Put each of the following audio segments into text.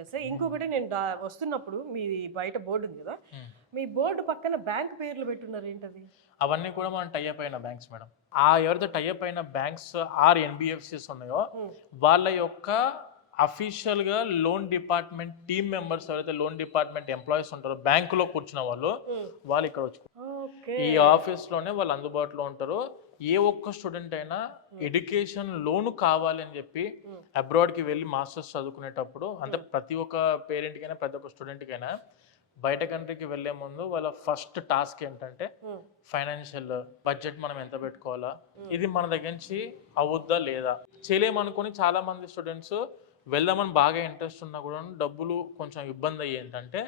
వచ్చేస్తాయి. ఇంకొకటి నేను వస్తున్నప్పుడు మీది బయట బోర్డు ఉంది కదా, మీ బోర్డు పక్కన బ్యాంక్ పేర్లు పెట్టున్నారు, ఏంటది? అవన్నీ కూడా మనం టైఅప్ అయిన బ్యాంక్స్ మేడం. ఎవరితో టైఅప్ అయిన బ్యాంక్స్ ఆర్ ఎన్బిఎఫ్సిస్ ఉన్నాయో వాళ్ళ యొక్క అఫీషియల్ గా లోన్ డిపార్ట్మెంట్ టీమ్ మెంబర్స్ ఎవరైతే లోన్ డిపార్ట్మెంట్ ఎంప్లాయీస్ ఉంటారో బ్యాంకులో కూర్చున్న వాళ్ళు ఇక్కడ వచ్చి ఈ ఆఫీస్ లోనే వాళ్ళు అందుబాటులో ఉంటారు. ఏ ఒక్క స్టూడెంట్ అయినా ఎడ్యుకేషన్ లోన్ కావాలి అని చెప్పి అబ్రాడ్ కి వెళ్ళి మాస్టర్స్ చదువుకునేటప్పుడు, అంటే ప్రతి ఒక్క పేరెంట్ కైనా ప్రతి ఒక్క స్టూడెంట్ కైనా బయట కంట్రీకి వెళ్లే ముందు వాళ్ళ ఫస్ట్ టాస్క్ ఏంటంటే ఫైనాన్షియల్ బడ్జెట్ మనం ఎంత పెట్టుకోవాలా, ఇది మన దగ్గర నుంచి అవుద్దా లేదా, చేయలేమనుకుని చాలా మంది స్టూడెంట్స్ వెళ్దామని బాగా ఇంట్రెస్ట్ ఉన్నా కూడా డబ్బులు కొంచెం ఇబ్బంది అయ్యి ఏంటంటే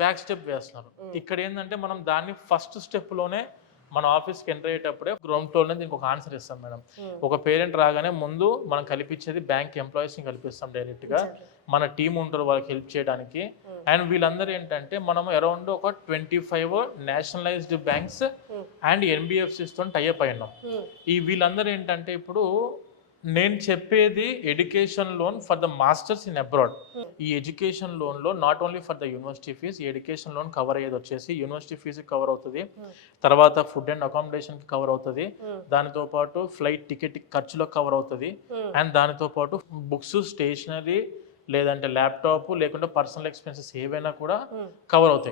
బ్యాక్ స్టెప్ వేస్తున్నారు. ఇక్కడ ఏంటంటే మనం దాన్ని ఫస్ట్ స్టెప్ లోనే మన ఆఫీస్కి ఎంటర్ అయ్యేటప్పుడే గ్రౌండ్ ఫ్లోర్ దీనికి ఒక ఆన్సర్ ఇస్తాం మేడం. ఒక పేరెంట్ రాగానే ముందు మనం కల్పించేది బ్యాంక్ ఎంప్లాయీస్ని కల్పిస్తాం డైరెక్ట్ గా. మన టీం ఉంటారు వాళ్ళకి హెల్ప్ చేయడానికి. అండ్ వీళ్ళందరూ ఏంటంటే మనం అరౌండ్ ఒక 25 నేషనలైజ్డ్ బ్యాంక్స్ అండ్ ఎన్బిఎఫ్సిస్ తో టైఅప్ అయినాం. ఈ వీళ్ళందరూ ఏంటంటే ఇప్పుడు నేను చెప్పేది education loan for the masters in abroad. ఈ ఎడ్యుకేషన్ లోన్ లో not only for the university fees, ఈ ఎడ్యుకేషన్ లోన్ కవర్ అయ్యేది వచ్చేసి యూనివర్సిటీ ఫీజు కవర్ అవుతుంది, తర్వాత ఫుడ్ అండ్ అకామిడేషన్ కి కవర్ అవుతుంది, దానితో పాటు ఫ్లైట్ టికెట్ ఖర్చులో కవర్ అవుతుంది, అండ్ దానితో పాటు బుక్స్, స్టేషనరీ, లేదంటే ల్యాప్టాప్, లేకుంటే పర్సనల్ ఎక్స్పెన్సెస్ ఏవైనా కూడా కవర్ అవుతాయి.